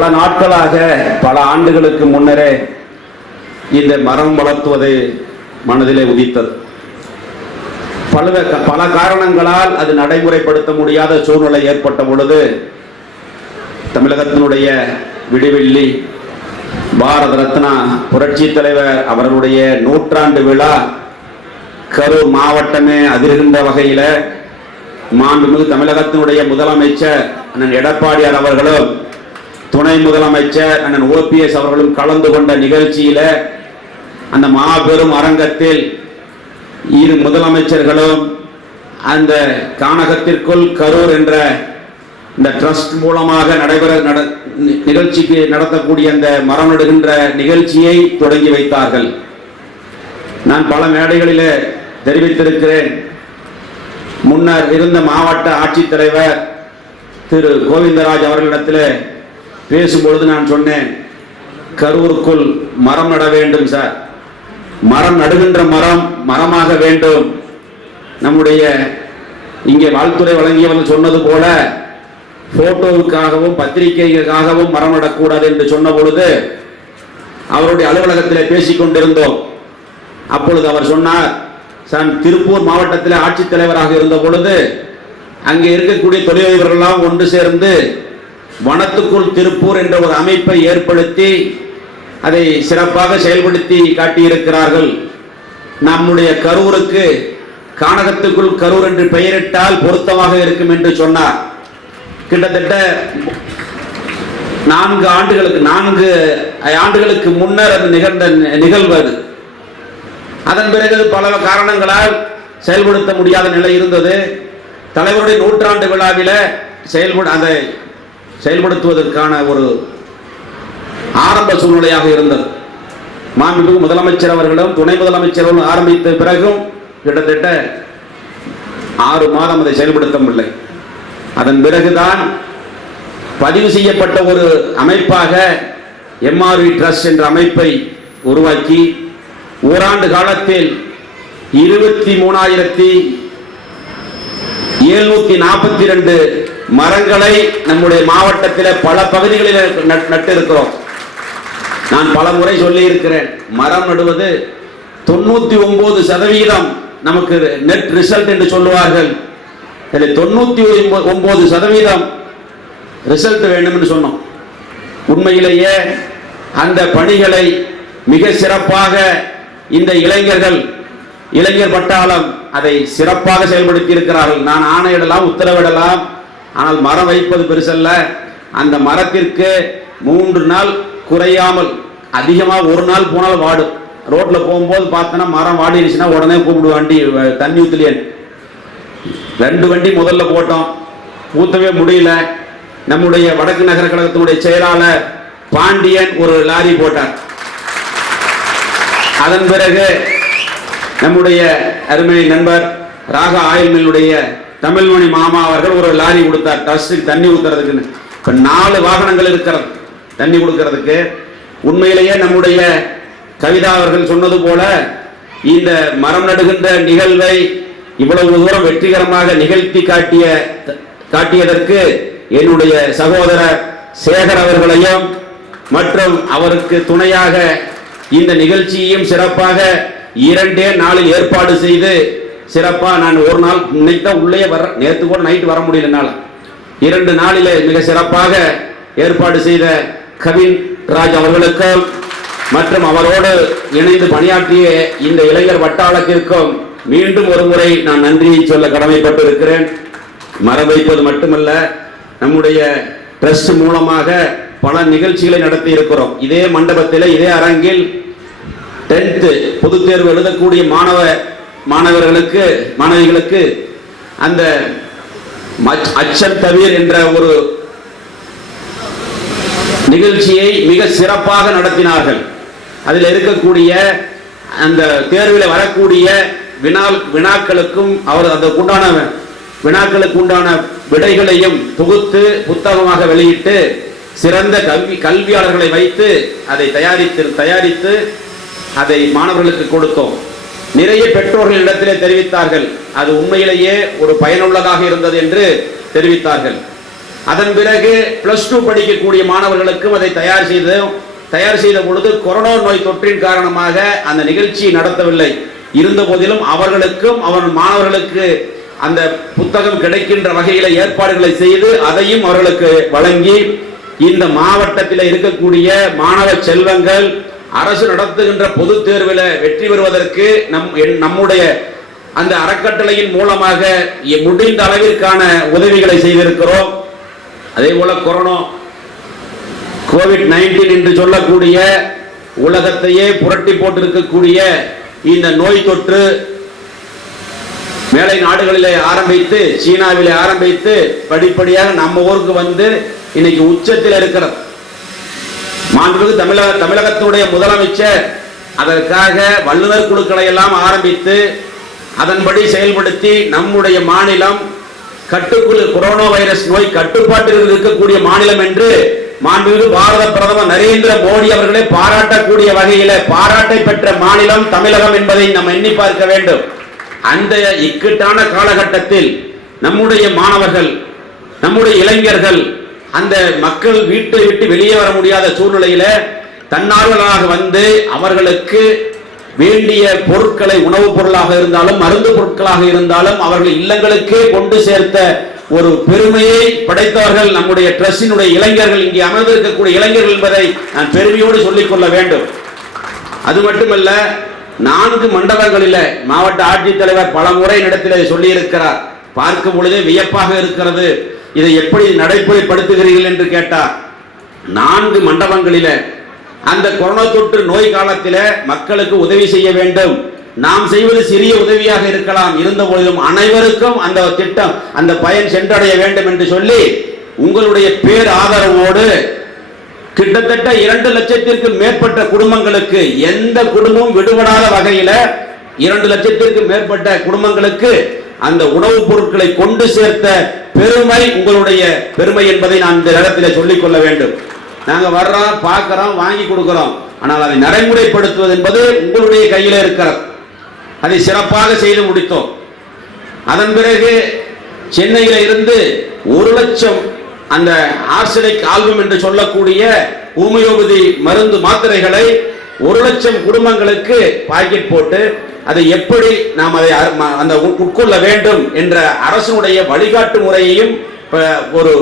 பல நாட்களாக பல ஆண்டுகளுக்கு முன்னரே இந்த மரம் வளர்த்துவது மனதிலே உதித்தது. பல பல காரணங்களால் அது நடைமுறைப்படுத்த முடியாத சூழ்நிலை ஏற்பட்ட பொழுது தமிழகத்தினுடைய விடிவெள்ளி பாரத ரத்னா புரட்சி தலைவர் அவர்களுடைய நூற்றாண்டு விழா கரூர் மாவட்டமே அதிர்கின்ற வகையில மாண்புமிகு தமிழகத்தினுடைய முதலமைச்சர் அண்ணன் எடப்பாடியார் அவர்களும் துணை முதலமைச்சர் அண்ணன் ஓபிஎஸ் அவர்களும் கலந்து கொண்ட நிகழ்ச்சியில அந்த மாபெரும் அரங்கத்தில் இரு முதலமைச்சர்களும் அந்த கானகத்திற்குள் கரூர் என்ற இந்த ட்ரஸ்ட் மூலமாக நடைபெற நட நிகழ்ச்சிக்கு நடத்தக்கூடிய அந்த மரம் நடுகின்ற நிகழ்ச்சியை தொடங்கி வைத்தார்கள். நான் பல மேடைகளிலே தெரிவித்திருக்கிறேன். முன்னர் இருந்த மாவட்ட ஆட்சித்தலைவர் திரு கோவிந்தராஜ் அவர்களிடத்தில் பேசும்பொழுது நான் சொன்னேன் கரூருக்குள் மரம் நட வேண்டும் சார். மரம் நடுகின்ற மரம் மரமாக வேண்டும். நம்முடைய இங்கே வாழ்த்துறை வழங்கியவர்கள் சொன்னது போல போட்டோவுக்காகவும் பத்திரிகைக்காகவும் மரம் நடக்கூடாது என்று சொன்ன பொழுது அவருடைய அலுவலகத்தில் பேசிக் கொண்டிருந்தோம். அப்பொழுது அவர் சொன்னார் சார் திருப்பூர் மாவட்டத்தில் ஆட்சித்தலைவராக இருந்த பொழுது அங்கே இருக்கக்கூடிய தொழிலதிபர்கள்லாம் ஒன்று சேர்ந்து வனத்துக்குள் திருப்பூர் என்ற ஒரு அமைப்பை ஏற்படுத்தி அதை சிறப்பாக செயல்படுத்தி காட்டியிருக்கிறார்கள். நம்முடைய கரூருக்கு கானகத்துக்குள் கரூர் என்று பெயரிட்டால் பொருத்தமாக இருக்கும் என்று சொன்னார். கிட்டத்தட்ட நான்கு ஆண்டுகளுக்கு நான்கு ஆண்டுகளுக்கு முன்னர் அது நிகழ்ந்த நிகழ்வு அது. அதன் பிறகு பல காரணங்களால் செயல்படுத்த முடியாத நிலை இருந்தது. தலைவருடைய நூற்றாண்டு விழாவில் செயல்பட அதை செயல்படுத்துவதற்கான ஒரு ஆரம்ப சூழ்நிலையாக இருந்தது. மாண்புமிகு முதலமைச்சர் அவர்களும் துணை முதலமைச்சர் ஆரம்பித்த பிறகும் கிட்டத்தட்ட ஆறு மாதம் அதை செயல்படுத்த முடியலை அதன் பிறகுதான் பதிவு செய்யப்பட்ட ஒரு அமைப்பாக எம்ஆர்வி ட்ரஸ்ட் என்ற அமைப்பை உருவாக்கி ஓராண்டு காலத்தில் இருபத்தி மூணாயிரத்தி எழுநூத்தி நாற்பத்தி ரெண்டு மரங்களை நம்முடைய மாவட்டத்தில் பல பகுதிகளில் நட்டு இருக்கிறோம் நான் பல முறை சொல்லி இருக்கிறேன் மரம் நடுவது தொண்ணூத்தி ஒன்பது சதவீதம் நமக்கு நெட் ரிசல்ட் என்று சொல்லுவார்கள். இதில் தொண்ணூத்தி ஒன்பது சதவீதம் ரிசல்ட் வேண்டும் என்று சொன்னோம். உண்மையிலேயே அந்த பணிகளை மிக சிறப்பாக இந்த இளைஞர்கள் இளைஞர் பட்டாளம் அதை சிறப்பாக செயல்படுத்தி இருக்கிறார்கள் நான் ஆணையிடலாம் உத்தரவிடலாம். ஆனால் மரம் வைப்பது பெருசல்ல. அந்த மரத்திற்கு மூன்று நாள் குறையாமல் அதிகமாக ஒரு நாள் போனால் வாடும் ரோட்ல போகும்போது பார்த்தோன்னா மரம் வாடிடுச்சுன்னா உடனே கூப்பிடு வண்டி தண்ணி ஊத்துலியன் ரெண்டு வண்டி முதல்ல போட்டோம். ஊத்தவே முடியல. நம்முடைய வடக்கு நகர கழகத்தினுடைய செயலாளர் பாண்டியன் ஒரு லாரி போட்டார். அதன் பிறகு நம்முடைய அருமை நண்பர் ராக ஆயில் மில்லுடைய தமிழ்மணி மாமா அவர்கள் ஒரு லாரி கொடுத்தார். ட்ரஸ்டுக்கு தண்ணி ஊத்துறதுக்குன்னு. இப்ப நாலு வாகனங்கள் இருக்கிறது. தண்ணி கொடுக்கறதுக்கு. உண்மையிலேயே நம்முடைய கவிதா அவர்கள் சொன்னது போல இந்த மரம் நடுகின்ற நிகழ்வை இவ்வளவு தூரம் வெற்றிகரமாக நிகழ்த்தி காட்டிய காட்டியதற்கு என்னுடைய சகோதரர் சேகர் அவர்களையும் மற்றும் அவருக்கு துணையாக இந்த நிகழ்ச்சியையும் சிறப்பாக இரண்டே நாளில் ஏற்பாடு செய்து சிறப்பாக நான் ஒரு நாள் இன்னைக்கு தான் உள்ளே வர நேற்று கூட நைட் வர முடியல இரண்டு நாளில் மிக சிறப்பாக ஏற்பாடு செய்த கவின் ராஜ் அவர்களுக்கும் மற்றும் அவரோடு இணைந்து பணியாற்றிய இந்த இளைஞர் வட்டாளத்திற்கும் மீண்டும் ஒரு முறை நான் நன்றியை சொல்ல கடமைப்பட்டு இருக்கிறேன் மரம் வைப்பது மட்டுமல்ல நம்முடைய ட்ரஸ்ட் மூலமாக பல நிகழ்ச்சிகளை நடத்தி இருக்கிறோம். இதே மண்டபத்தில் இதே அரங்கில் டென்த்து பொதுத் தேர்வு எழுதக்கூடிய மாணவ மாணவர்களுக்கு மாணவிகளுக்கு அந்த மச்- அச்சம் தவிர் என்ற ஒரு நிகழ்ச்சியை மிக சிறப்பாக நடத்தினார்கள். அதில் இருக்கக்கூடிய அந்த தேர்வில் வரக்கூடிய வினா வினாக்களுக்கும் அவர் அந்த உண்டான வினாக்களுக்கு உண்டான விடைகளையும் தொகுத்து புத்தகமாக வெளியிட்டு சிறந்த கல்வி கல்வியாளர்களை வைத்து அதை தயாரித்து தயாரித்து அதை மாணவர்களுக்கு கொடுத்தோம். நிறைய பெற்றோர்கள் இடத்திலே தெரிவித்தார்கள். அது உண்மையிலேயே ஒரு பயனுள்ளதாக இருந்தது என்று தெரிவித்தார்கள். அதன் பிறகு பிளஸ் டூ படிக்கக்கூடிய மாணவர்களுக்கும் அதை தயார் செய்தோம் தயார் செய்த பொழுது கொரோனா நோய் தொற்றின் காரணமாக அந்த நிகழ்ச்சி நடத்தவில்லை. இருந்த போதிலும் அவர்களுக்கும் அவர் மாணவர்களுக்கு அந்த புத்தகம் கிடைக்கின்ற வகையில ஏற்பாடுகளை செய்து அதையும் அவர்களுக்கு வழங்கி இந்த மாவட்டத்தில் இருக்கக்கூடிய மாணவ செல்வங்கள் அரசு நடத்துகின்ற பொது தேர்வில் வெற்றி பெறுவதற்கு நம் என்- நம்முடைய அந்த அறக்கட்டளையின் மூலமாக முடிந்த அளவிற்கான உதவிகளை செய்திருக்கிறோம். அதே போல கொரோனா கோவிட் நைன்டீன் என்று சொல்லக்கூடிய உலகத்தையே புரட்டி போட்டிருக்கக்கூடிய இந்த நோய் தொற்று மேலை நாடுகளிலே ஆரம்பித்து சீனாவிலே ஆரம்பித்து படிப்படியாக நம்ம ஊருக்கு வந்து இன்னைக்கு உச்சத்தில் இருக்கிறது. மாண்புமிகு தமிழக தமிழகத்தினுடைய முதலமைச்சர் அதற்காக வல்லுநர் குழுக்களை எல்லாம் ஆரம்பித்து அதன்படி செயல்படுத்தி நம்முடைய மாநிலம் கட்டுக்குள் கொரோனா வைரஸ் நோய் கட்டுப்பாட்டில் இருக்கக்கூடிய மாநிலம் என்று மாண்புமிகு பாரத பிரதமர் நரேந்திர மோடி அவர்களே பாராட்டக்கூடிய வகையில பாராட்டை பெற்ற மாநிலம் தமிழகம் என்பதை நாம் எண்ணி பார்க்க வேண்டும். அந்த இக்கட்டான காலகட்டத்தில் நம்முடைய மாணவர்கள் நம்முடைய இளைஞர்கள் அந்த மக்கள் வீட்டை விட்டு வெளியே வர முடியாத சூழ்நிலையில தன்னார்வலாக வந்து அவர்களுக்கு வேண்டிய பொருட்களை உணவுப் பொருளாக இருந்தாலும் மருந்து பொருட்களாக இருந்தாலும் அவர்கள் இல்லங்களுக்கே கொண்டு சேர்த்த ஒரு பெருமையை படைத்தவர்கள் நம்முடைய ட்ரஸ்டினுடைய இளைஞர்கள் இங்கே அமர்ந்திருக்கக்கூடிய இளைஞர்கள் என்பதை நான் பெருமையோடு சொல்லிக் கொள்ள வேண்டும். அது மட்டுமல்ல நான்கு மண்டலங்களில் மாவட்ட ஆட்சித்தலைவர் பல முறை இடத்திலே சொல்லியிருக்கிறார். பார்க்கும் பொழுது வியப்பாக இருக்கிறது. இதை எப்படி நடைமுறைப்படுத்துகிறீர்கள் என்று கேட்டார். நான்கு மண்டபங்களில அந்த கொரோனா தொற்று நோய் காலத்தில மக்களுக்கு உதவி செய்ய வேண்டும். நாம் செய்வது சிறிய உதவியாக இருக்கலாம். இருந்த போதிலும் அனைவருக்கும் அந்த திட்டம் அந்த பயன் சென்றடைய வேண்டும் என்று சொல்லி உங்களுடைய பேர் ஆதரவோடு கிட்டத்தட்ட இரண்டு லட்சத்திற்கு மேற்பட்ட குடும்பங்களுக்கு எந்த குடும்பமும் விடுபடாத வகையில இரண்டு லட்சத்திற்கு மேற்பட்ட குடும்பங்களுக்கு அந்த உணவுப் பொருட்களை கொண்டு சேர்த்த பெருமை உங்களுடைய பெருமை என்பதை நான் இந்த இடத்துல சொல்லிக் கொள்ள வேண்டும். நாங்க வர்றோம் பார்க்கிறோம் வாங்கி கொடுக்கிறோம். ஆனால் அதை நடைமுறைப்படுத்துவது என்பது உங்களுடைய கையில் இருக்கிறது. அதை சிறப்பாக செய்து முடித்தோம். அதன் பிறகு சென்னையில இருந்து ஒரு லட்சம் அந்த ஆர்சனிக் ஆல்பம் என்று சொல்லக்கூடிய ஹோமியோபதி மருந்து மாத்திரைகளை ஒரு லட்சம் குடும்பங்களுக்கு பாக்கெட் போட்டு அதை எப்படி நாம் அதை அ- அந்த உட்கொள்ள வேண்டும் என்ற அரசனுடைய வழிகாட்டு முறையையும் ஒரு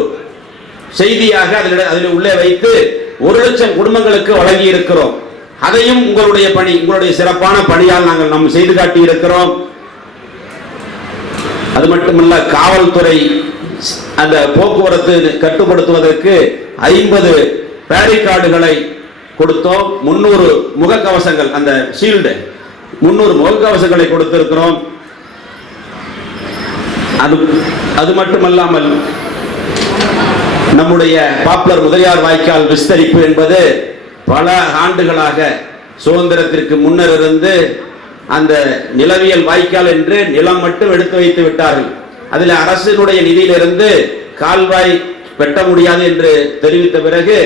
செய்தியாக அதில் அதில் உள்ளே வைத்து ஒரு லட்சம் குடும்பங்களுக்கு வழங்கி இருக்கிறோம் அதையும் உங்களுடைய பணி உங்களுடைய சிறப்பான பணியால் நாங்கள் நாம் செய்து காட்டி இருக்கிறோம் அது மட்டுமல்ல காவல்துறை அந்த போக்குவரத்து கட்டுப்படுத்துவதற்கு ஐம்பது பேரிகார்டுகளை கொடுத்தோம். முன்னூறு முகக்கவசங்கள் அந்த ஷீல்டு முன்னூறு முகக்கவசங்களை கொடுத்திருக்கிறோம். அது அது மட்டுமல்லாமல் நம்முடைய பாப்புலர் முதலியார் வாய்க்கால் விஸ்தரிப்பு என்பது பல ஆண்டுகளாக சுதந்திரத்திற்கு முன்னர் இருந்து அந்த நிலவியல் வாய்க்கால் என்று நிலம் மட்டும் எடுத்து வைத்து விட்டார்கள். அதில் அரசினுடைய நிதியிலிருந்து கால்வாய் வெட்ட முடியாது என்று தெரிவித்த பிறகு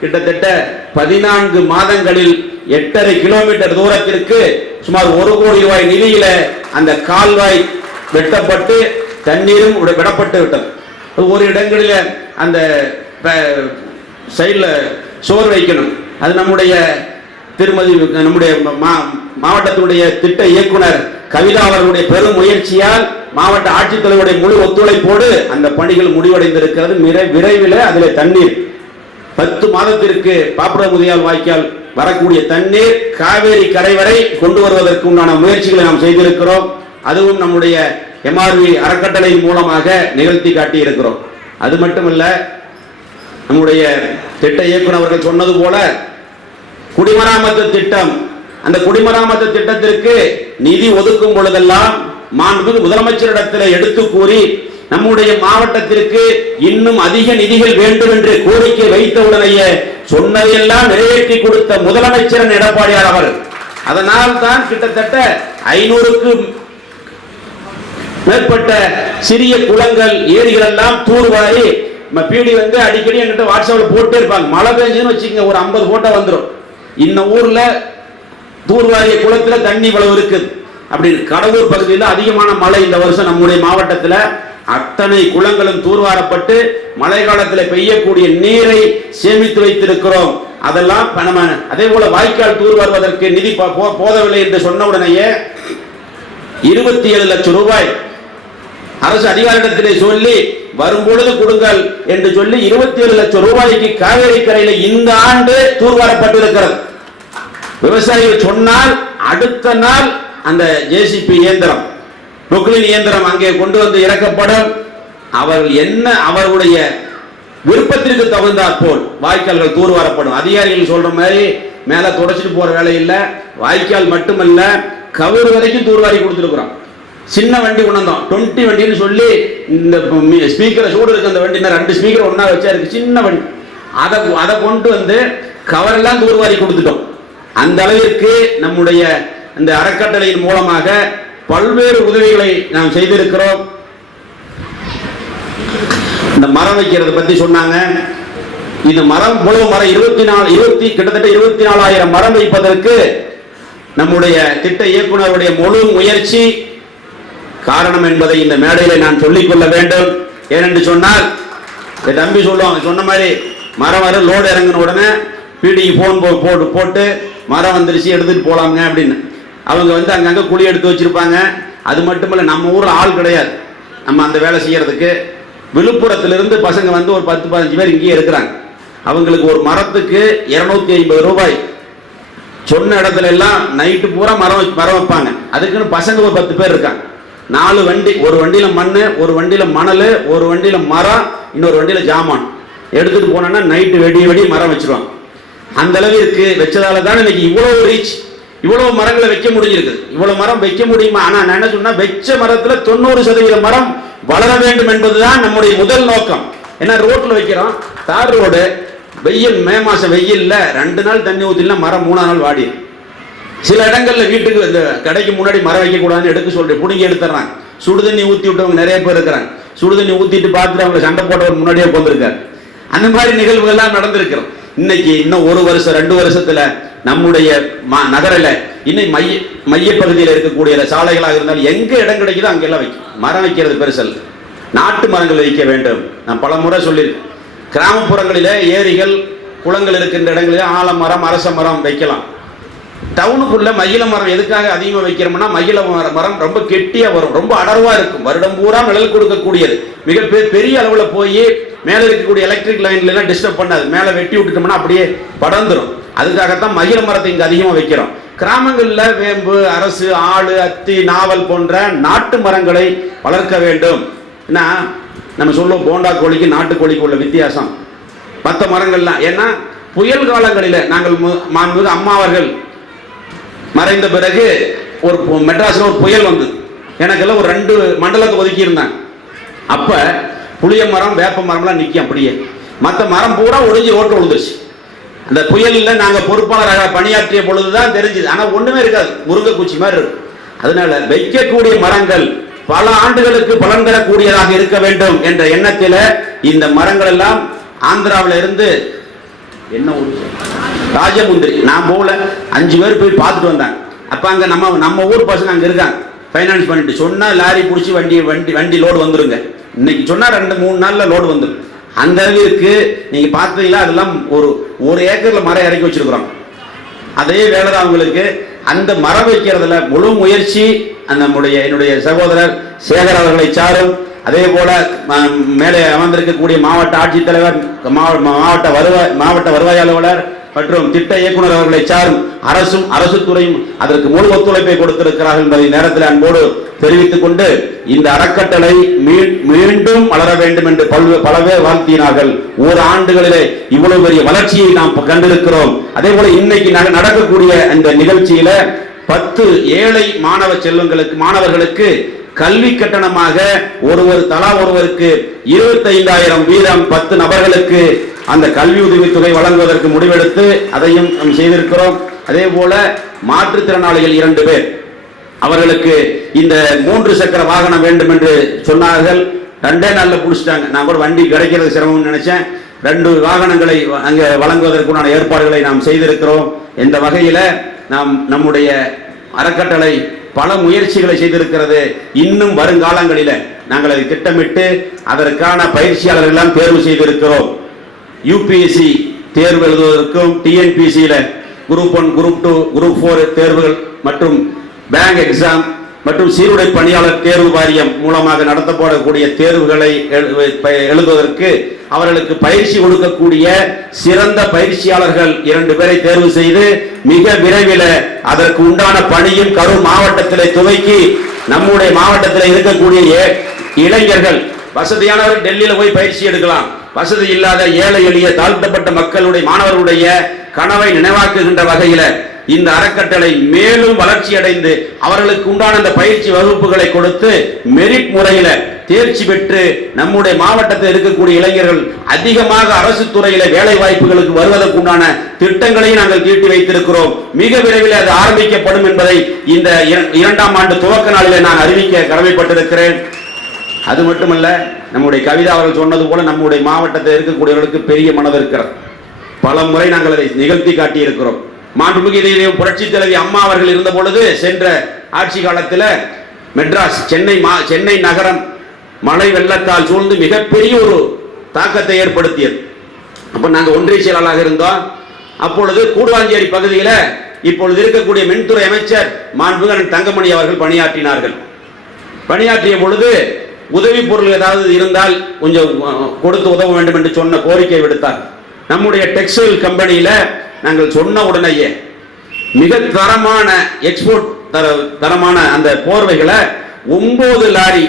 கிட்டத்தட்ட பதினான்கு மாதங்களில் எட்டரை கிலோமீட்டர் தூரத்திற்கு சுமார் ஒரு கோடி ரூபாய் நிதியில அந்த கால்வாய் வெட்டப்பட்டு தண்ணீரும் விடப்பட்டு விட்டது. ஒரு இடங்களில் அந்த சைடில் சோறு வைக்கணும். அது நம்முடைய திருமதி நம்முடைய மா- மாவட்டத்தினுடைய திட்ட இயக்குனர் கவிதா அவர்களுடைய பெரும் முயற்சியால் மாவட்ட ஆட்சித்தலைவருடைய முழு ஒத்துழைப்போடு அந்த பணிகள் முடிவடைந்திருக்கிறது. மிக விரைவில் அதில் தண்ணீர் பத்து மாதத்திற்கு பாப்புட முதியால் வாய்க்கால் வரக்கூடிய தண்ணீர் காவேரி கரை வரை கொண்டு வருவதற்கு உண்டான முயற்சிகளை நாம் செய்திருக்கிறோம். அதுவும் நம்முடைய எம்ஆர்வி அறக்கட்டளை மூலமாக நிகழ்த்தி காட்டியிருக்கிறோம். அது மட்டுமல்ல நம்முடைய திட்ட இயக்குனர் அவர்கள் சொன்னது போல குடிமராமத்து திட்டம் அந்த குடிமராமத்து திட்டத்திற்கு நிதி ஒதுக்கும் பொழுதெல்லாம் மாண்புமிகு முதலமைச்சரிடத்தில் எடுத்து கூறி நம்முடைய மாவட்டத்திற்கு இன்னும் அதிக நிதிகள் வேண்டும் என்று கோரிக்கை வைத்தவுடனேயே சொன்னதையெல்லாம் நிறைவேற்றி கொடுத்த முதலமைச்சரின் எடப்பாடியார் அவர் அதனால் தான் கிட்டத்தட்ட ஐநூறுக்கு மேற்பட்ட சிறிய குளங்கள் ஏரிகள் எல்லாம் தூர்வாரி பீடி வந்து அடிக்கடி என்கிட்ட வாட்ஸ்அப்ல போட்டே இருப்பாங்க. மழை பெஞ்சுன்னு வச்சுக்கோங்க ஒரு ஐம்பது போட்டோ வந்துடும் இந்த ஊர்ல தூர்வாரிய குளத்துல தண்ணி இவ்வளவு இருக்குது. அப்படின்னு கடலூர் பகுதியில் அதிகமான மழை இந்த வருஷம் நம்முடைய மாவட்டத்தில் அத்தனை குளங்களும் தூர்வாரப்பட்டு மழை காலத்தில் பெய்யக்கூடிய நீரை சேமித்து வைத்திருக்கிறோம். அதெல்லாம் நம்ம அதே போல வாய்க்கால் தூர் வருவதற்கு நிதி போதவில்லை என்று சொன்ன உடனேயே இருபத்தி ஏழு லட்சம் ரூபாய் அரசு அதிகாரிடத்திலே சொல்லி வரும்பொழுது கொடுங்கள் என்று சொல்லி இருபத்தி ஏழு லட்சம் ரூபாய்க்கு காவேரி கரையில இந்த ஆண்டு தூர்வாரப்பட்டிருக்கிறது. விவசாயிகள் சொன்னால் அடுத்த நாள் அந்த ஜேசிபி இயந்திரம். பொக்லின் இயந்திரம் அங்கே கொண்டு வந்து இறக்கப்படும். அவர்கள் என்ன அவர்களுடைய விருப்பத்திற்கு தகுந்தாற் போல் வாய்க்கால்கள் தூர்வாரப்படும் அதிகாரிகள் சொல்ற மாதிரி மேல தொடச்சிட்டு போற வேலை இல்ல. வாய்க்கால் மட்டுமல்ல கவுறு வரைக்கும் தூர்வாரி கொடுத்துருக்குறோம். சின்ன வண்டி உணர்ந்தோம் டுவெண்ட்டி வண்டின்னு சொல்லி இந்த ஸ்பீக்கரை சூடு இருக்க அந்த வண்டி ரெண்டு ஸ்பீக்கர் ஒன்றா வச்சா இருக்கு. சின்ன வண்டி. அதை அதை கொண்டு வந்து கவரெல்லாம் தூர்வாரி கொடுத்துட்டோம். அந்த அளவிற்கு நம்முடைய இந்த அறக்கட்டளையின் மூலமாக பல்வேறு உதவிகளை நாம் செய்திருக்கிறோம். இந்த மரம் வைக்கிறத பத்தி சொன்னாங்க. இந்த மரம் முழு மரம் இருபத்தி நாலு இருபத்தி கிட்டத்தட்ட இருபத்தி நாலாயிரம் மரம் வைப்பதற்கு நம்முடைய திட்ட இயக்குனருடைய முழு முயற்சி காரணம் என்பதை இந்த மேடையில நான் சொல்லிக் கொள்ள வேண்டும். ஏனென்று சொன்னால் என் தம்பி சொல்லுவாங்க சொன்ன மாதிரி மரம் வர லோடு இறங்கின உடனே பிடிக்கு ஃபோன் போட்டு போட்டு மரம் வந்துருச்சு எடுத்துட்டு போலாங்க அப்படின்னு. அவங்க வந்து அங்கங்கே குழி எடுத்து வச்சுருப்பாங்க. அது மட்டும் இல்லை நம்ம ஊரில் ஆள் கிடையாது. நம்ம அந்த வேலை செய்கிறதுக்கு விழுப்புரத்திலிருந்து பசங்க வந்து ஒரு பத்து பதினஞ்சு பேர் இங்கேயே இருக்கிறாங்க. அவங்களுக்கு ஒரு மரத்துக்கு இரநூத்தி ஐம்பது ரூபாய். சொன்ன இடத்துல எல்லாம் நைட்டு பூரா மரம் மரம் வைப்பாங்க. அதுக்குன்னு பசங்க ஒரு பத்து பேர் இருக்காங்க. நாலு வண்டி ஒரு வண்டியில் மண் ஒரு வண்டியில் மணல் ஒரு வண்டியில் மரம் இன்னொரு வண்டியில் ஜாமான். எடுத்துகிட்டு போனோன்னா நைட்டு வெடி வெடி மரம் வச்சுருவாங்க. அந்த அளவிற்கு வச்சதால தான் இன்னைக்கு இவ்வளோ ரீச் இவ்வளவு மரங்களை வைக்க முடிஞ்சிருக்கு. இவ்வளவு மரம் வைக்க முடியுமா? ஆனா நான் என்ன சொன்னா வெச்ச மரத்துல தொண்ணூறு சதவீத மரம் வளர வேண்டும் என்பதுதான் நம்முடைய முதல் நோக்கம். ஏன்னா ரோட்ல வைக்கிறோம். தார் ரோடு வெயில் மே மாசம் வெயில்ல ரெண்டு நாள் தண்ணி ஊத்திலாம் மரம் மூணாம் நாள் வாடி சில இடங்கள்ல வீட்டுக்கு இந்த கடைக்கு முன்னாடி மரம் வைக்க கூடாதுன்னு எடுக்க சொல்லிட்டு புடுங்கி எடுத்துறாங்க சுடு தண்ணி ஊத்தி விட்டவங்க நிறைய பேர் இருக்கிறாங்க. சுடு தண்ணி ஊத்திட்டு பார்த்துட்டு அவங்க சண்டை போட்டவர் முன்னாடியே உட்காந்துருக்காரு அந்த மாதிரி நிகழ்வுகள்லாம் நடந்திருக்கிறோம். இன்னைக்கு இன்னும் ஒரு வருஷம் ரெண்டு வருஷத்துல நம்முடைய நகரில் இன்னும் மைய மையப்பகுதியில் இருக்கக்கூடிய சாலைகளாக இருந்தாலும் எங்கே இடம் கிடைக்குதோ அங்கெல்லாம் வைக்கும். மரம் வைக்கிறது பெருசல் நாட்டு மரங்கள் வைக்க வேண்டும். நான் பல முறை சொல்லியிருக்கேன். கிராமப்புறங்களிலே ஏரிகள் குளங்கள் இருக்கின்ற இடங்களில் ஆலமரம் அரச மரம் வைக்கலாம். டவுனுக்குள்ள மயில மரம் எதுக்காக அதிகமாக வைக்கிறோம்னா மகிழ மர- மரம் ரொம்ப கெட்டியாக வரும். ரொம்ப அடர்வாக இருக்கும். வருடம் பூரா நிழல் கொடுக்கக்கூடியது. மிக பெரிய அளவில் போய் மேலே இருக்கக்கூடிய எலக்ட்ரிக் லைன்லாம் டிஸ்டர்ப் பண்ணாது. மேலே வெட்டி விட்டுட்டோம்னா அப்படியே படர்ந்துடும் அதுக்காகத்தான் மகிழ மரத்தை இங்கே அதிகமாக வைக்கிறோம். கிராமங்களில் வேம்பு அரசு ஆடு அத்தி நாவல் போன்ற நாட்டு மரங்களை வளர்க்க வேண்டும். ஏன்னா நம்ம சொல்லுவோம் போண்டா கோழிக்கு நாட்டு கோழிக்கு உள்ள வித்தியாசம். மற்ற மரங்கள்லாம் ஏன்னா புயல் காலங்களில் நாங்கள் மு- மாண்புமிகு அம்மா அவர்கள் மறைந்த பிறகு ஒரு மெட்ராஸில் ஒரு புயல் வந்து எனக்கெல்லாம் ஒரு ரெண்டு மண்டலத்தை ஒதுக்கி இருந்தாங்க. புளிய மரம் வேப்ப மரம்லாம் நிற்கும் அப்படியே. மற்ற மரம் பூரா ஒடிஞ்சு ரோட்டு விழுந்துருச்சு. அந்த புயலில் நாங்கள் பொறுப்பாளராக பணியாற்றிய பொழுதுதான் தெரிஞ்சுது. ஆனால் ஒன்றுமே இருக்காது. முருங்கை குச்சி மாதிரி இருக்கும். அதனால வைக்கக்கூடிய மரங்கள் பல ஆண்டுகளுக்கு பலன் தரக்கூடியதாக இருக்க வேண்டும் என்ற எண்ணத்தில் இந்த மரங்கள் எல்லாம் ஆந்திராவில் இருந்து என்ன ஊர்? ராஜமுந்திரி. நான் போகல. அஞ்சு பேர் போய் பார்த்துட்டு வந்தாங்க. அப்போ அங்கே நம்ம நம்ம ஊர் பசங்க அங்கே இருக்காங்க. ஃபைனான்ஸ் பண்ணிட்டு சொன்னால் லாரி பிடிச்சி வண்டி வண்டி வண்டி லோடு வந்துருங்க. இன்னைக்கு சொன்னால் ரெண்டு மூணு நாளில் லோடு வந்துடும் அந்த அளவிற்கு நீங்க பார்த்தீங்களா அதெல்லாம் ஒரு ஒரு ஏக்கர்ல மரம் இறக்கி வச்சிருக்கிறோம். அதே வேலை தான் அவங்களுக்கு. அந்த மரம் வைக்கிறதுல முழு முயற்சி நம்முடைய என்னுடைய சகோதரர் சேகர் அவர்களை சாரும். அதே போல ம- மேலே அமர்ந்திருக்கக்கூடிய மாவட்ட ஆட்சித்தலைவர் மாவட்ட வருவாய் மாவட்ட வருவாய் அலுவலர் மற்றும் திட்ட இயக்குனர் அவர்களை சாரும். அரசும் அரசு துறையும் அதற்கு முழு ஒத்துழைப்பை கொடுத்திருக்கிறார்கள் என்பதை நேரத்தில் அன்போடு தெரிவித்துக் கொண்டு இந்த அறக்கட்டளை மீண்டும் வளர வேண்டும் என்று பலவே பல வாழ்த்தினார்கள். ஒரு ஆண்டுகளிலே இவ்வளவு பெரிய வளர்ச்சியை நாம் கண்டிருக்கிறோம். அதே போல இன்னைக்கு நடக்கக்கூடிய இந்த நிகழ்ச்சியில பத்து ஏழை மாணவ செல்வங்களுக்கு மாணவர்களுக்கு கல்வி கட்டணமாக ஒருவர் தலா ஒருவருக்கு இருபத்தைந்தாயிரம் வீதம் பத்து நபர்களுக்கு அந்த கல்வி உதவித்தொகை வழங்குவதற்கு முடிவெடுத்து அதையும் நாம் செய்திருக்கிறோம். அதே போல மாற்றுத்திறனாளிகள் இரண்டு பேர். அவர்களுக்கு இந்த மூன்று சக்கர வாகனம் வேண்டும் என்று சொன்னார்கள். ரெண்டே நாளில் பிடிச்சிட்டாங்க. நான் கூட வண்டி கிடைக்கிறது சிரமம்னு நினைச்சேன். ரெண்டு வாகனங்களை வ- வழங்குவதற்குண்டான ஏற்பாடுகளை நாம் செய்திருக்கிறோம். இந்த வகையில்? நாம் நம்முடைய அறக்கட்டளை பல முயற்சிகளை செய்திருக்கிறது. இன்னும் வருங்காலங்களில் நாங்கள் அதை திட்டமிட்டு அதற்கான பயிற்சியாளர்கள் எல்லாம் தேர்வு செய்திருக்கிறோம். யூபிஎஸ்சி தேர்வு எழுதுவதற்கும் டிஎன்பிசியில் group one group two group four தேர்வுகள் மற்றும் பேங்க் எக்ஸாம் மற்றும் சீருடை பணியாளர் தேர்வு வாரியம் மூலமாக நடத்தப்படக்கூடிய தேர்வுகளை ப- எழுதுவதற்கு அவர்களுக்கு பயிற்சி கொடுக்கக்கூடிய சிறந்த பயிற்சியாளர்கள் இரண்டு பேரை தேர்வு செய்து மிக விரைவில் அதற்கு உண்டான பணியும் கரூர் மாவட்டத்திலே துவக்கி நம்முடைய மாவட்டத்தில் இருக்கக்கூடிய இளைஞர்கள் வசதியானவர் டெல்லியில் போய் பயிற்சி எடுக்கலாம். வசதி இல்லாத ஏழை எளிய தாழ்த்தப்பட்ட மக்களுடைய மாணவர்களுடைய கனவை நினைவாக்குகின்ற வகையில் இந்த அறக்கட்டளை மேலும் வளர்ச்சி அடைந்து அவர்களுக்கு உண்டான அந்த பயிற்சி வகுப்புகளை கொடுத்து மெரிட் முறையில தேர்ச்சி பெற்று நம்முடைய மாவட்டத்தில் இருக்கக்கூடிய இளைஞர்கள் அதிகமாக அரசு துறையில வேலை வாய்ப்புகளுக்கு வருவதற்கு உண்டான நாங்கள் தீட்டி வைத்திருக்கிறோம். மிக விரைவில் அது ஆரம்பிக்கப்படும் என்பதை இந்த இரண்டாம் ஆண்டு துவக்க நாளில் நான் அறிவிக்க கடமைப்பட்டிருக்கிறேன். அது மட்டுமல்ல நம்முடைய கவிதா அவர்கள் சொன்னது போல நம்முடைய மாவட்டத்தில் இருக்கக்கூடியவர்களுக்கு பெரிய மனது இருக்கிறது பல முறை நாங்கள் அதை நிகழ்த்தி காட்டி இருக்கிறோம் மாண்புமிகு இதயம் புரட்சி தலைவி அம்மா அவர்கள் இருந்த பொழுது சென்ற ஆட்சி காலத்தில் மெட்ராஸ் சென்னை மா சென்னை நகரம் மழை வெள்ளத்தால் சூழ்ந்து மிகப்பெரிய ஒரு தாக்கத்தை ஏற்படுத்தியது. அப்போ நாங்கள் ஒன்றிய செயலாளராக இருந்தோம். அப்பொழுது கூடுவாஞ்சேரி பகுதியில் இப்பொழுது இருக்கக்கூடிய மின்துறை அமைச்சர் மாண்புகன் தங்கமணி அவர்கள் பணியாற்றினார்கள். பணியாற்றிய பொழுது உதவி பொருள் ஏதாவது இருந்தால் கொஞ்சம் கொடுத்து உதவ வேண்டும் என்று சொன்ன கோரிக்கை விடுத்தார் நம்முடைய டெக்ஸ்டைல் கம்பெனியில் நாங்கள் சொன்ன உடனேயே மிக தரமான எக்ஸ்போர்ட் தர தரமான அந்த போர்வைகளை ஒன்பது லாரி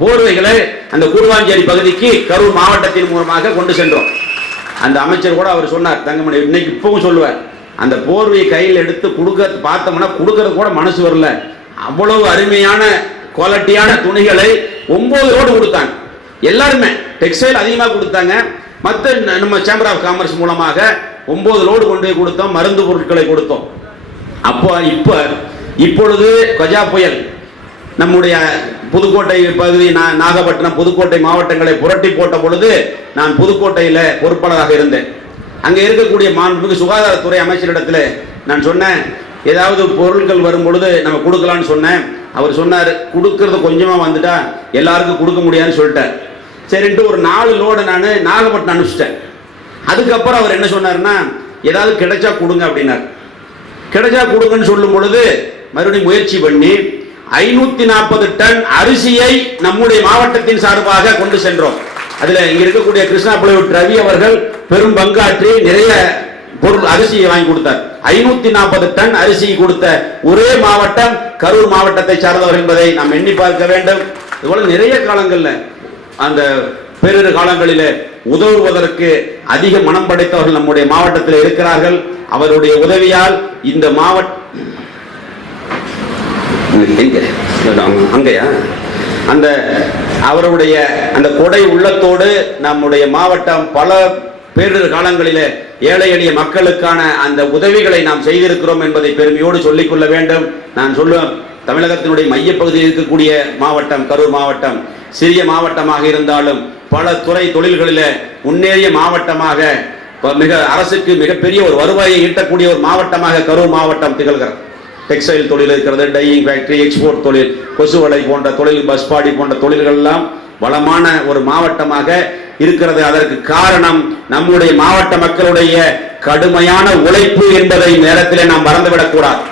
போர்வைகளை அந்த கூடுவாஞ்சேரி பகுதிக்கு கரூர் மாவட்டத்தின் மூலமாக கொண்டு சென்றோம். அந்த அமைச்சர் கூட அவர் சொன்னார் தங்கமணி இன்னைக்கு இப்பவும் சொல்லுவார் அந்த போர்வையை கையில் எடுத்து கொடுக்க பார்த்தோம்னா கொடுக்கறது கூட மனசு வரல. அவ்வளவு அருமையான குவாலிட்டியான துணிகளை ஒன்பது ரோடு கொடுத்தாங்க. எல்லாருமே டெக்ஸ்டைல் அதிகமாக கொடுத்தாங்க. மற்ற நம்ம சேம்பர் ஆஃப் காமர்ஸ் மூலமாக ஒன்பது லோடு கொண்டு போய் கொடுத்தோம் மருந்து பொருட்களை கொடுத்தோம். அப்போ இப்போ இப்பொழுது கஜா புயல் நம்முடைய புதுக்கோட்டை பகுதி நாகப்பட்டினம் புதுக்கோட்டை மாவட்டங்களை புரட்டி போட்ட பொழுது நான் புதுக்கோட்டையில் பொறுப்பாளராக இருந்தேன். அங்கே இருக்கக்கூடிய மாண்புமிகு சுகாதாரத்துறை அமைச்சரிடத்தில் நான் சொன்னேன் ஏதாவது பொருட்கள் வரும் பொழுது நம்ம கொடுக்கலான்னு சொன்னேன். அவர் சொன்னார் கொடுக்கறது கொஞ்சமாக வந்துட்டா எல்லாருக்கும் கொடுக்க முடியாதுன்னு சொல்லிட்டார். சரின்ட்டு ஒரு நாலு லோடு நான் நாகப்பட்டினம் அனுப்பிச்சிட்டேன். அதுக்கப்புறம் அவர் என்ன சொன்னார்னா ஏதாவது கிடைச்சா கொடுங்க அப்படின்னார். கிடைச்சா கொடுங்கன்னு சொல்லும் பொழுது மறுபடியும் முயற்சி பண்ணி ஐநூத்தி நாற்பது டன் அரிசியை நம்முடைய மாவட்டத்தின் சார்பாக கொண்டு சென்றோம். அதுல இங்க இருக்கக்கூடிய கிருஷ்ணா புலவட் ரவி அவர்கள் பெரும் பங்காற்றி நிறைய பொருள் அரிசியை வாங்கி கொடுத்தார். ஐநூத்தி நாற்பது டன் அரிசி கொடுத்த ஒரே மாவட்டம் கரூர் மாவட்டத்தை சார்ந்தவர் என்பதை நாம் எண்ணி பார்க்க வேண்டும். இதுபோல நிறைய காலங்கள்ல அந்த பேரிரு காலங்களிலே உதவுவதற்கு அதிக மனம் படைத்தவர்கள் நம்முடைய மாவட்டத்தில் இருக்கிறார்கள் அவருடைய உதவியால் இந்த மாவட்ட எங்க? அங்கயா அந்த அவருடைய அந்த கொடை உள்ளத்தோடு நம்முடைய மாவட்டம் பல பேரிடர் காலங்களிலே ஏழை எளிய மக்களுக்கான அந்த உதவிகளை நாம் செய்திருக்கிறோம் என்பதை பெருமையோடு சொல்லிக்கொள்ள வேண்டும் நான் சொல்லுவேன் தமிழகத்தினுடைய மையப்பகுதியில் இருக்கக்கூடிய மாவட்டம் கரூர் மாவட்டம் சிறிய மாவட்டமாக இருந்தாலும் பல துறை தொழில்களில் முன்னேறிய மாவட்டமாக மிக அரசுக்கு மிகப்பெரிய ஒரு வருவாயை ஈட்டக்கூடிய ஒரு மாவட்டமாக கரூர் மாவட்டம் திகழ்கிறது. டெக்ஸ்டைல் தொழில் இருக்கிறது டையிங் ஃபேக்டரி எக்ஸ்போர்ட் தொழில் கொசுவலை போன்ற தொழில் பஸ் பாடி போன்ற தொழில்கள் எல்லாம் வளமான ஒரு மாவட்டமாக இருக்கிறது. அதற்கு காரணம் நம்முடைய மாவட்ட மக்களுடைய கடுமையான உழைப்பு என்பதை நேரத்திலே நாம் மறந்துவிடக்கூடாது.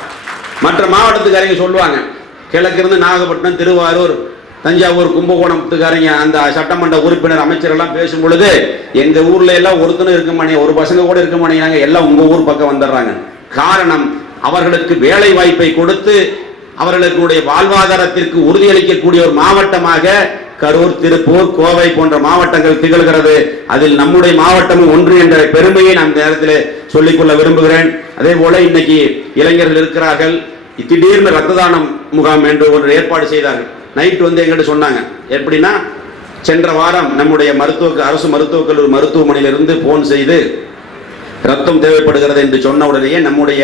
மற்ற மாவட்டத்துக்காரங்க சொல்லுவாங்க கிழக்கிருந்து நாகப்பட்டினம் திருவாரூர் தஞ்சாவூர் கும்பகோணத்துக்காரங்க அந்த சட்டமன்ற உறுப்பினர் அமைச்சர் எல்லாம் பேசும் பொழுது எங்க ஊர்ல எல்லாம் ஒருத்தனும் இருக்க மாட்டேங்க ஒரு பசங்க கூட இருக்க மாட்டேங்கிறாங்க எல்லாம் உங்க ஊர் பக்கம் வந்துடுறாங்க. காரணம் அவர்களுக்கு வேலை வாய்ப்பை கொடுத்து அவர்களுடைய வாழ்வாதாரத்திற்கு உறுதியளிக்கக்கூடிய ஒரு மாவட்டமாக கரூர் திருப்பூர் கோவை போன்ற மாவட்டங்கள் திகழ்கிறது. அதில் நம்முடைய மாவட்டமும் ஒன்று என்ற பெருமையை நான் இந்த நேரத்தில் சொல்லிக்கொள்ள விரும்புகிறேன். அதே போல இன்னைக்கு இளைஞர்கள் இருக்கிறார்கள். திடீர்னு ரத்த தானம் முகாம் என்று ஒன்று ஏற்பாடு செய்தார்கள். நைட் வந்து எங்கிட்ட சொன்னாங்க. எப்படின்னா சென்ற வாரம் நம்முடைய மருத்துவ அரசு மருத்துவக் கல்லூரி மருத்துவமனையிலிருந்து போன் செய்து ரத்தம் தேவைப்படுகிறது என்று சொன்ன உடனேயே நம்முடைய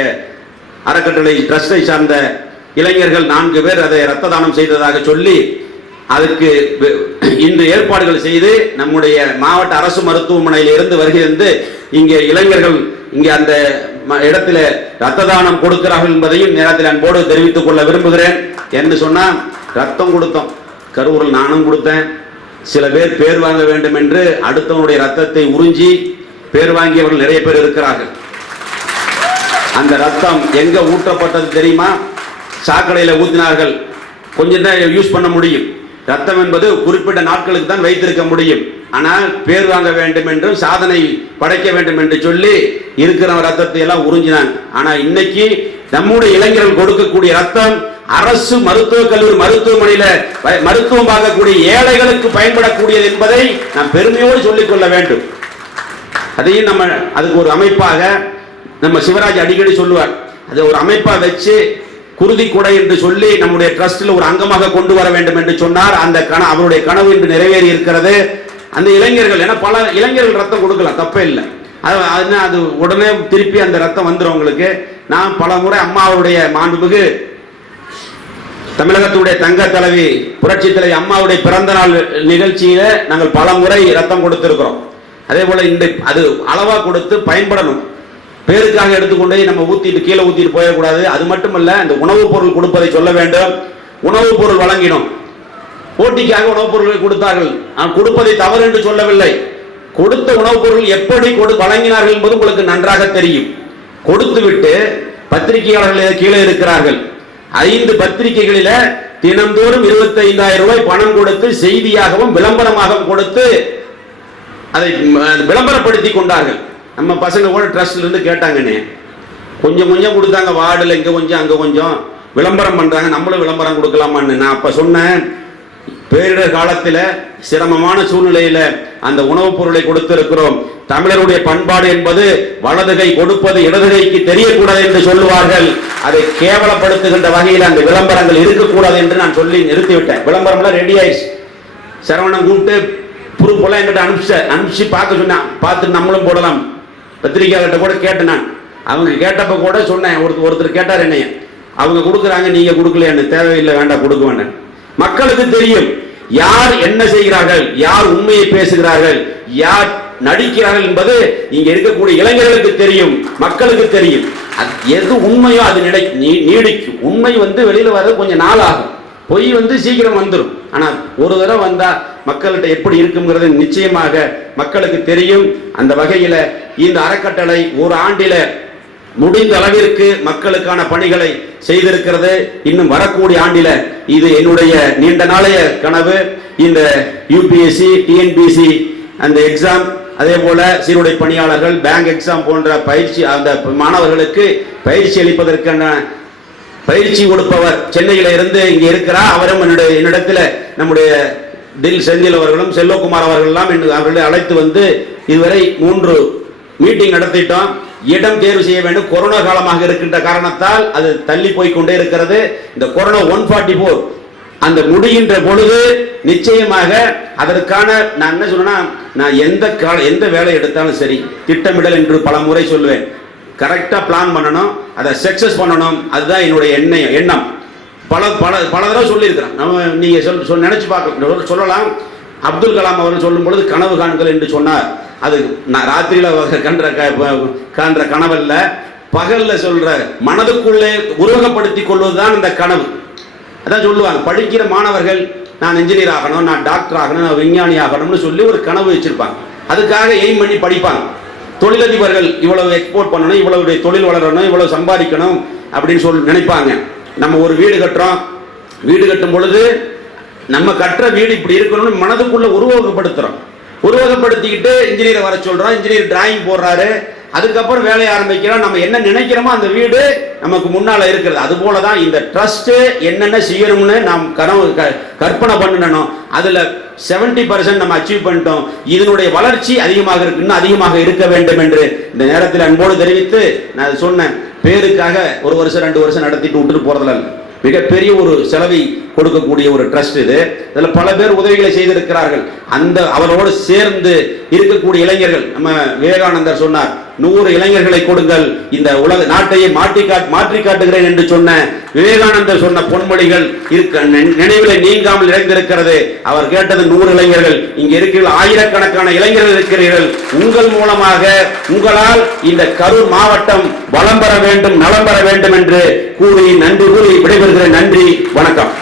அறக்கட்டளை ட்ரஸ்டை சார்ந்த இளைஞர்கள் நான்கு பேர் அதை ரத்த தானம் செய்ததாக சொல்லி அதற்கு இன்று ஏற்பாடுகள் செய்து நம்முடைய மாவட்ட அரசு மருத்துவமனையில் இருந்து வருகிறது இங்கே இளைஞர்கள் இங்கே அந்த ம- இடத்துல ரத்த தானம் கொடுக்கிறார்கள் என்பதையும் நேரத்தில் அன்போடு தெரிவித்துக் கொள்ள விரும்புகிறேன். என்று சொன்னால் ரத்தம் கொடுத்தோம். கருவூரில் நானும் கொடுத்தேன். சில பேர் பேர் வாங்க வேண்டும் என்று அடுத்தவனுடைய ரத்தத்தை உறிஞ்சி பேர் வாங்கியவர்கள் நிறைய பேர் இருக்கிறார்கள். அந்த ரத்தம் எங்க ஊற்றப்பட்டது தெரியுமா? சாக்கடையில் ஊத்தினார்கள். கொஞ்சம் தான் யூஸ் பண்ண முடியும். ரத்தம் என்பது குறிப்பிட்ட நாட்களுக்கு தான் வைத்திருக்க முடியும். ஆனால் பேர் வாங்க வேண்டும் என்றும் சாதனை படைக்க வேண்டும் என்று சொல்லி இருக்கிற ரத்தத்தை எல்லாம் உறிஞ்சினாங்க ஆனால் இன்னைக்கு நம்முடைய இளைஞர்கள் கொடுக்கக்கூடிய ரத்தம் அரசு மருத்துவக் கல்லூரி மருத்துவமனையில மருத்துவம் பார்க்கக்கூடிய ஏழைகளுக்கு பயன்படக்கூடியது என்பதை நாம் பெருமையோடு சொல்லிக் கொள்ள வேண்டும். அதையும் நம்ம அதுக்கு ஒரு அமைப்பாக நம்ம சிவராஜ் அடிக்கடி சொல்லுவார். அதை ஒரு அமைப்பா வச்சு குருதி கொடை என்று சொல்லி நம்முடைய ட்ரஸ்டில் ஒரு அங்கமாக கொண்டு வர வேண்டும் என்று சொன்னார். அந்த கன அவருடைய கனவு என்று நிறைவேறி இருக்கிறது. அந்த இளைஞர்கள் ஏன்னா பல இளைஞர்கள் ரத்தம் கொடுக்கலாம் தப்பே இல்லை. அது அது அது உடனே திருப்பி அந்த ரத்தம் வந்துடும் அவங்களுக்கு நான் பல முறை அம்மாவுடைய மாண்புமிகு தமிழகத்துடைய தங்க தலைவி புரட்சி தலைவி அம்மாவுடைய பிறந்த நாள் நிகழ்ச்சியில நாங்கள் பல முறை ரத்தம் கொடுத்திருக்கிறோம். அதே போல இந்த அது அளவா கொடுத்து பயன்படணும். பேருக்காக எடுத்துக்கொண்டு போய் நம்ம ஊத்திட்டு கீழே ஊத்திட்டு போயிடக்கூடாது. அது மட்டுமல்ல இந்த உணவுப் பொருள் கொடுப்பதை சொல்ல வேண்டும். உணவுப் பொருள் வழங்கினோம். போட்டிக்காக உணவுப் பொருட்களை கொடுத்தார்கள். நான் கொடுப்பதை தவறு என்று சொல்லவில்லை. கொடுத்த உணவுப் பொருள் எப்படி கொடு வழங்கினார்கள் என்பது உங்களுக்கு நன்றாக தெரியும். கொடுத்துவிட்டு பத்திரிகையாளர்கள் கீழே இருக்கிறார்கள். ஐந்து பத்திரிகைகளில தினந்தோறும் இருபத்தி ஐந்தாயிரம் ரூபாய் பணம் கொடுத்து செய்தியாகவும் விளம்பரமாகவும் கொடுத்து அதை விளம்பரப்படுத்தி கொண்டார்கள். நம்ம பசங்க கூட ட்ரஸ்ட்ல இருந்து கேட்டாங்கன்னு கொஞ்சம் கொஞ்சம் கொடுத்தாங்க வார்டில் இங்க கொஞ்சம் அங்க கொஞ்சம். விளம்பரம் பண்றாங்க நம்மளும் விளம்பரம் கொடுக்கலாமான்னு நான் அப்ப சொன்னேன். பேரிடர் காலத்தில் சிரமமான சூழ்நிலையில அந்த உணவுப் பொருளை கொடுத்திருக்கிறோம். தமிழருடைய பண்பாடு என்பது வலதுகை கொடுப்பது இடதுகைக்கு தெரியக்கூடாது என்று சொல்லுவார்கள். அதை கேவலப்படுத்துகின்ற வகையில் அந்த விளம்பரங்கள் இருக்கக்கூடாது என்று நான் சொல்லி நிறுத்திவிட்டேன். விளம்பரம்லாம் ரெடி ஆயிடுச்சு. சரவணன் கூப்பிட்டு ப்ரூஃப் என்கிட்ட அனுப்பிச்ச அனுப்பிச்சு பார்க்க சொன்னான் பார்த்து நம்மளும் போடலாம். பத்திரிக்கையாளர்கிட்ட கூட கேட்டேன் நான். அவங்க கேட்டப்ப கூட சொன்னேன். ஒருத்தர் ஒருத்தர் கேட்டார் என்னைய. அவங்க கொடுக்குறாங்க நீங்க கொடுக்கலையான்னு. தேவையில்லை வேண்டாம் கொடுக்க வேண்டாம் மக்களுக்கு தெரியும். யார் என்ன செய்கிறார்கள்? யார் உண்மையை பேசுகிறார்கள்? யார் நடிக்கிறார்கள் என்பது இங்க இருக்கக்கூடிய இளைஞர்களுக்கு தெரியும். மக்களுக்கு தெரியும். அது எது உண்மையோ அது நிலை நீ- நீடிக்கும். உண்மை வந்து வெளியில வர்றது கொஞ்சம் நாள் ஆகும் பொய் வந்து சீக்கிரம் வந்துடும் ஆனால் ஒரு தடவை வந்தா மக்கள்கிட்ட எப்படி இருக்குங்கிறது நிச்சயமாக மக்களுக்கு தெரியும். அந்த வகையில இந்த அறக்கட்டளை ஒரு ஆண்டில முடிந்த அளவிற்கு மக்களுக்கான பணிகளை செய்திருக்கிறது. இன்னும் வரக்கூடிய ஆண்டில இது என்னுடைய நீண்ட நாளைய கனவு. இந்த யூபிஎஸ்சி டிஎன்பிசி அந்த எக்ஸாம் அதே போல சீருடை பணியாளர்கள் பேங்க் எக்ஸாம் போன்ற பயிற்சி அந்த மாணவர்களுக்கு பயிற்சி அளிப்பதற்கான பயிற்சி கொடுப்பவர் சென்னையில இருந்து இங்க இருக்கிறார். அவரும் என்னுடைய என்னிடத்துல நம்முடைய தில் செந்தில் அவர்களும் செல்வகுமார் அவர்கள் எல்லாம் அவர்களை அழைத்து வந்து இதுவரை மூன்று மீட்டிங் நடத்திட்டோம். இடம் தேர்வு செய்ய வேண்டும். கொரோனா காலமாக இருக்கின்ற காரணத்தால் அது தள்ளி போய் கொண்டே இருக்கிறது. இந்த கொரோனா ஒன் ஃபார்ட்டி ஃபோர் அந்த முடிகின்ற பொழுது நிச்சயமாக அதற்கான நான் என்ன சொன்னா நான் எந்த கால எந்த வேலை எடுத்தாலும் சரி திட்டமிடல் என்று பல முறை சொல்லுவேன். கரெக்டாக பிளான் பண்ணணும் அதை சக்சஸ் பண்ணணும். அதுதான் என்னுடைய எண்ணம் எண்ணம். பல பல பல தடவை சொல்லியிருக்கிறேன். நம்ம நீங்கள் சொல் சொல் நினச்சி பார்க்க சொல்லலாம். அப்துல் கலாம் அவர்கள் சொல்லும் பொழுது கனவு காண்கள் என்று சொன்னார். அது நான் ராத்திரியில் அவர் கன்ற க- காண்ற கனவல்ல. பகலில் சொல்கிற மனதுக்குள்ளே உருவகப்படுத்தி கொள்வதுதான் இந்த கனவு. அதான் சொல்லுவாங்க படிக்கிற மாணவர்கள் நான் இன்ஜினியர் ஆகணும் நான் டாக்டர் ஆகணும் நான் விஞ்ஞானி ஆகணும்னு சொல்லி ஒரு கனவு வச்சிருப்பாங்க. அதுக்காக எய்ம் பண்ணி படிப்பாங்க. தொழிலதிபர்கள் இவ்வளவு எக்ஸ்போர்ட் பண்ணணும் இவ்வளவு தொழில் வளரணும் இவ்வளவு சம்பாதிக்கணும் அப்படின்னு சொல்லி நினைப்பாங்க. நம்ம ஒரு வீடு கட்டுறோம். வீடு கட்டும் பொழுது நம்ம கட்டுற வீடு இப்படி இருக்கணும்னு மனதுக்குள்ள உருவகப்படுத்துறோம். உருவகப்படுத்திக்கிட்டு இன்ஜினியரை வர சொல்றோம் இன்ஜினியர் டிராயிங் போடுறாரு. அதுக்கப்புறம் வேலையை ஆரம்பிக்கிறோம் நம்ம என்ன நினைக்கிறோமோ அந்த வீடு நமக்கு முன்னால இருக்கிறது. அது போல தான் இந்த ட்ரஸ்ட் என்னென்ன செய்யணும்னு நாம் கனவு க- கற்பனை பண்ணணும் அதுல 70% பர்சன்ட் நம்ம அச்சீவ் பண்ணிட்டோம். இதனுடைய வளர்ச்சி அதிகமாக இருக்கு இன்னும் அதிகமாக இருக்க வேண்டும் என்று இந்த நேரத்தில் அன்போடு தெரிவித்து நான் அதை சொன்னேன். பேருக்காக ஒரு வருஷம் ரெண்டு வருஷம் நடத்திட்டு விட்டுட்டு போறதுல மிகப்பெரிய ஒரு செலவை கொடுக்கக்கூடிய ஒரு ட்ரஸ்ட் இது. இதில் பல பேர் உதவிகளை செய்திருக்கிறார்கள். அந்த அவரோடு சேர்ந்து இருக்கக்கூடிய இளைஞர்கள் நம்ம விவேகானந்தர் சொன்னார் நூறு இளைஞர்களை கொடுங்கள் இந்த உலக நாட்டையே மாற்றி மாற்றி காட்டுகிறேன் என்று சொன்ன விவேகானந்தர் சொன்ன பொன்மொழிகள் இருக்க நினைவில் நினைவிலே நீங்காமல் இழந்திருக்கிறது அவர் கேட்டது நூறு இளைஞர்கள் இங்க இருக்கிற ஆயிரக்கணக்கான இளைஞர்கள் இருக்கிறீர்கள். உங்கள் மூலமாக உங்களால் இந்த கரூர் மாவட்டம் வளம் பெற வேண்டும் நலம் பெற வேண்டும் என்று கூறி நன்றி கூறி விடைபெறுகிறேன். நன்றி வணக்கம்.